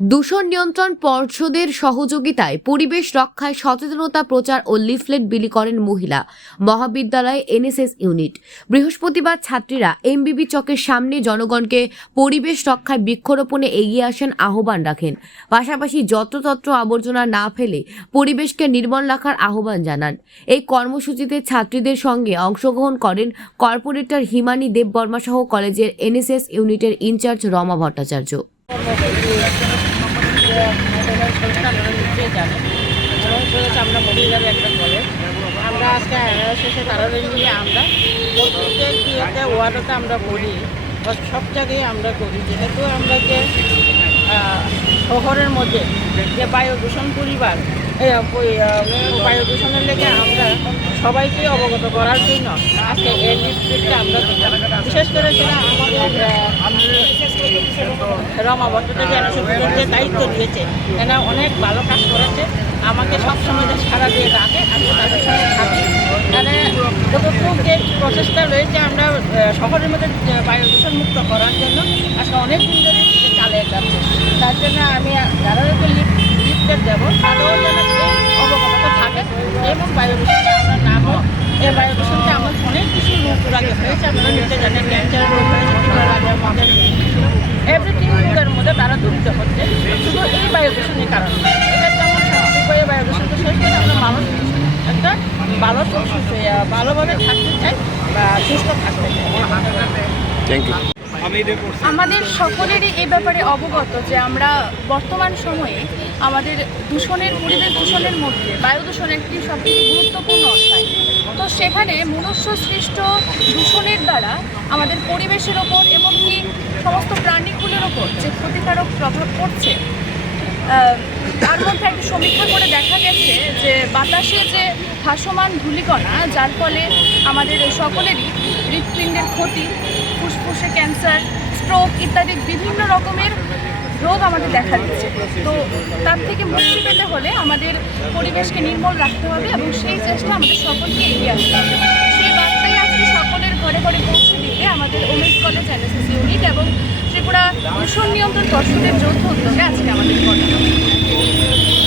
দূষণ নিয়ন্ত্রণ পর্ষদের সহযোগিতায় পরিবেশ রক্ষায় সচেতনতা প্রচার ও লিফলেট বিলি করেন মহিলা মহাবিদ্যালয় এনএসএস ইউনিট। বৃহস্পতিবার ছাত্রীরা এমবিবি চকের সামনে জনগণকে পরিবেশ রক্ষায় বৃক্ষরোপণে এগিয়ে আসেন আহ্বান রাখেন। পাশাপাশি যত্রতত্র আবর্জনা না ফেলে পরিবেশকে নির্মল রাখার আহ্বান জানান। এই কর্মসূচিতে ছাত্রীদের সঙ্গে অংশগ্রহণ করেন কর্পোরেটর হিমানী দেববর্মা সহ কলেজের এনএসএস ইউনিটের ইনচার্জ রমা ভট্টাচার্য। আমরা মহিলার একটা কলেজ, আমরা আজকে শেষে কারণে নিয়ে আমরা প্রত্যেক ইয়েতে ওয়ার্ডতে আমরা করি, সব জায়গায় আমরা করি। যেহেতু আমরা যে শহরের মধ্যে যে বায়ু দূষণ পরিবার বায়ু দূষণের লেগে আমরা সবাইকে অবগত করার জন্য আজকে এই লিফলেটটা আমরা দিলাম। বিশেষ করে সেটা আমাদের রমা ভট্টাচার্য যে দায়িত্ব দিয়েছে, এরা অনেক ভালো কাজ করেছে। আমাকে সবসময় যে সারা দিয়ে রাখে, আমি তাদের সঙ্গে থাকি। মানে যতটুকু যে প্রচেষ্টা রয়েছে আমরা শহরের মধ্যে বায়ু দূষণ মুক্ত করার জন্য আজকে অনেক দিন ধরে চালিয়ে যাচ্ছে। তার জন্য আমি যাদেরকে লিফলেট দেবো তাদেরও যেন অবগত থাকে এবং বায়ু দূষণটা আমরা না হোক। এই বায়ু দূষণটা আমার অনেক কিছু রোগ আগে হয়েছে, আপনারা নিতে জানেন, ক্যান্সার রোগ হয়েছে, আমাদের এভরিথিং রোগের মধ্যে তারা জড়িত হচ্ছে শুধু এই বায়ু দূষণের কারণে। এটা যেমন সবচেয়ে বায়ু দূষণকে শেষ করে আমরা মানুষ একটা ভালোভাবে থাকতে চাই বা সুস্থ থাকতে চাই। Thank you. আমাদের সকলেরই এই ব্যাপারে অবগত যে আমরা বর্তমান সময়ে আমাদের পরিবেশ দূষণের মধ্যে বায়ু দূষণ একটি সবথেকে গুরুত্বপূর্ণ অধ্যায়। তো সেখানে মনুষ্য সৃষ্ট দূষণের দ্বারা আমাদের পরিবেশের ওপর এবং কি সমস্ত প্রাণীগুলোর ওপর যে ক্ষতিকারক প্রভাব পড়ছে, তার মধ্যে একটা সমীক্ষা করে দেখা গেছে যে বাতাসে যে ভাসমান ধূলিকণা, যার ফলে আমাদের সকলেরই হৃৎপিণ্ডের ক্ষতি, ফুসফুসে ক্যান্সার, স্ট্রোক ইত্যাদি বিভিন্ন রকমের রোগ আমাদের দেখা দিচ্ছে। তো তার থেকে মুক্তি পেতে হলে আমাদের পরিবেশকে নির্মল রাখতে হবে এবং সেই চেষ্টা আমাদের সকলকে এগিয়ে আসতে হবে। সেই বার্তাই আজকে সকলের ঘরে ঘরে পৌঁছে দিতে আমাদের ওমেন্স কলেজ এনএসএস ইউনিট এবং ত্রিপুরা দূষণ নিয়ন্ত্রণ পর্ষদের যৌথ উদ্যোগে আজকে আমাদের ঘটনা।